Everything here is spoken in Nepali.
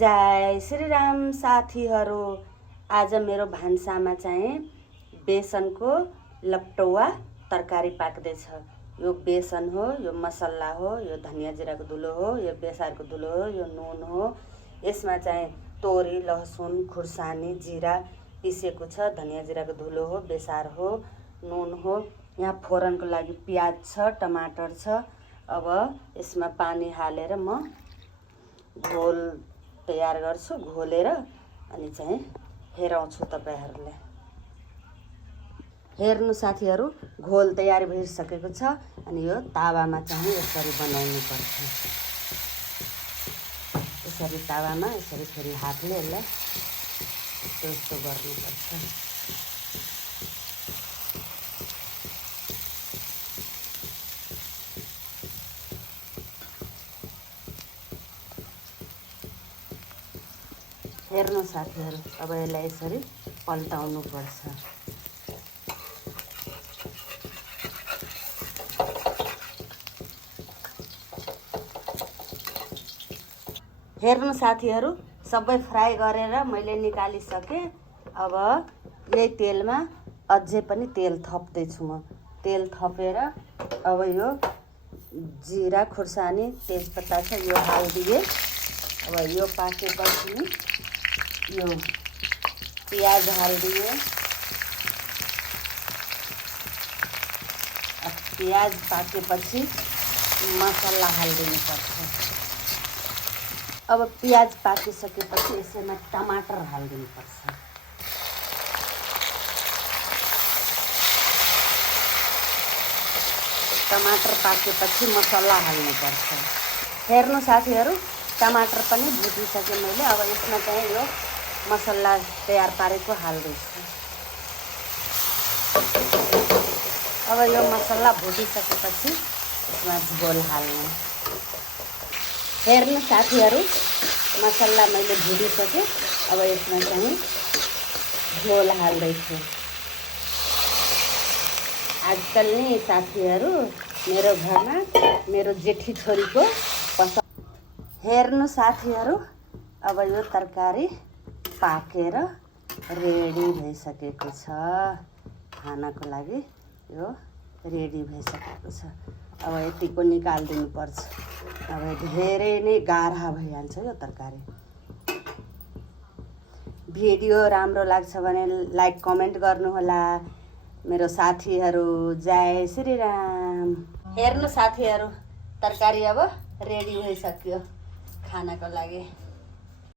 जय श्री राम साथीहरू। आज मेरो भान्सामा चाहिँ बेसनको लप्टौवा तरकारी पाक्दैछ। यो बेसन हो, यो मसला हो, यो धनिया जिराको धुलो हो, यो बेसारको धुलो हो, यो नुन हो। यसमा चाहिँ तोरी, लहसुन, खुर्सानी, जिरा पिसेको छ, धनिया जिराको धुलो हो, बेसार हो, नुन हो। यहाँ फोरनको लागि प्याज छ, टमाटर छ। अब यसमा पानी हालेर म घोल तयार गर्छु, घोलेर अनि चाहिँ हेराउँछु तपाईहरुले। हेर्नु साथीहरु, घोल तयार भइसकेको छ। अनि यो तावामा चाहिँ यसरी बनाउनु पर्छ। यसरी तावामा यसरी फेरि हातले यसलाई यस्तो गर्नुपर्छ। हेर्नु साथीहरु, अब यसलाई यसरी पल्टाउनु पर्छ। हेर्नु साथीहरु, सबै फ्राई गरेर मैले निकालिसके। अब यही तेलमा अझै पनि तेल थप्दै छु म। तेल थपेर अब यो जिरा, खुर्सानी, तेजपत्ता छ, यो हाल्दिए। अब यो पाकेपछि यो प्याज हाल्दिए। प्याज पाकेपछि मसला हाल्दिनु पर्छ। अब प्याज पाकिसकेपछि यसैमा टमाटर हाल्दिनु पर्छ। टमाटर पाकेपछि मसला हाल्नु पर्छ। हेर्नु साथीहरु, टमाटर पनि भुटिसके मैले। अब यसमा चाहिँ यो मसला तयार पारेको हाल्दैछु। अब यो मसला भुटिसकेपछि यसमा झोल हाल्नु। हेर्नु साथीहरु, मसला मैले भुटिसके। अब यसमा चाहिँ झोल हाल्दैछु। आजकल नि साथीहरु मेरो घरमा मेरो जेठी छोरीको पसन्द। हेर्नु साथीहरु, अब यो तरकारी पाकेर रेडी भइसकेको छ। खानाको लागि यो रेडी भइसकेको छ। अब यतिको निकाल्दिनु पर्छ। अब धेरै नै गाढा भइहाल्छ यो तरकारी। भिडियो राम्रो लाग्छ भने लाइक कमेन्ट गर्नुहोला मेरो साथीहरु। जय श्री राम। हेर्नु साथीहरु, तरकारी अब रेडी भइसक्यो खानाको लागि।